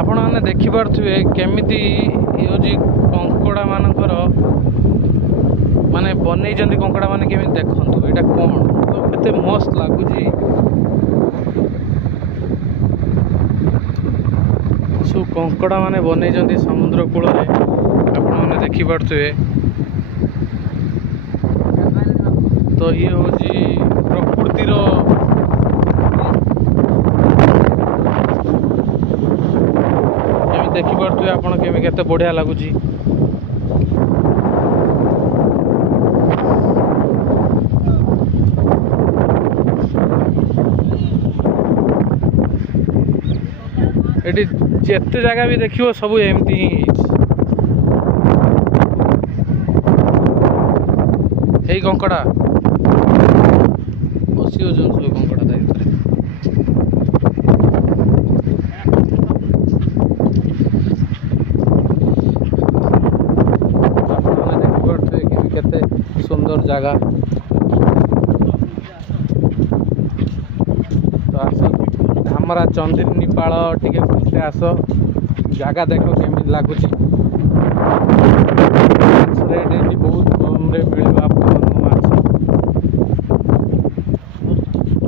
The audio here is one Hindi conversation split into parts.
आपण मैंने देखिपे केमिति ये कंकड़ा मानकर माने बनई कंकड़ा माने केमी देखु यहाँ कौन केते मस्त लगुच सब कंकड़ा माने बनई समुद्र कूल आपण मैंने देखिपे। तो ये हूँ प्रकृतिर देखिपे आपण केमी केते बढ़िया लगुच। एटी जेते जगह भी देखियो सब एमती ही यही कंकड़ा बसी हो सब कंकड़ा ता भितर केते सुंदर जगह। तो आस धामरा चंदिनीपाल टिके बुलते आस जगह देख केमी लगुच। रेट ये बहुत कम रे मिल माछ।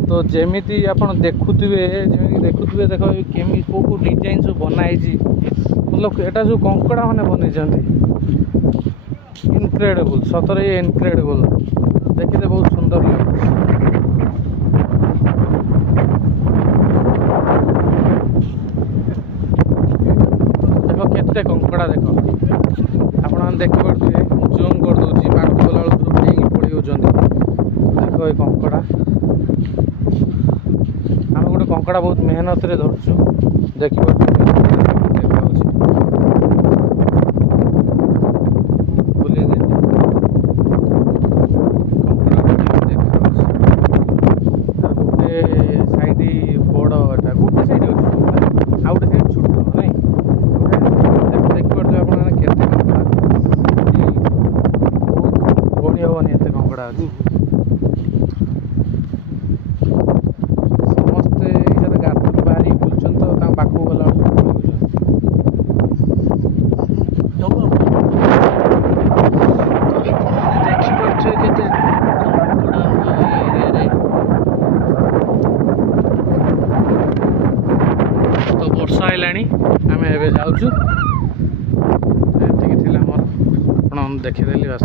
तो जेमिति आपण देखुथिबे देख केमी को डिजाइन सब बनाई मतलब एटा जो कंकड़ा माने बनई इनक्रेडिबल सतरे इनक्रेडिबल देखते बहुत सुंदर लगे। देखो केते कंकड़ा देख आपण देखिपे जूम कर दूसरी पाक गला सब पड़ी होती। देख ये कंकड़ा आम गोटे कंकड़ा बहुत मेहनत रे धरचु देखिए समस्ते इधर गात बाहरी बुलछन तो पाक गला तो वर्षा आइलानी आम एवं जाऊँ देखीदेली बस।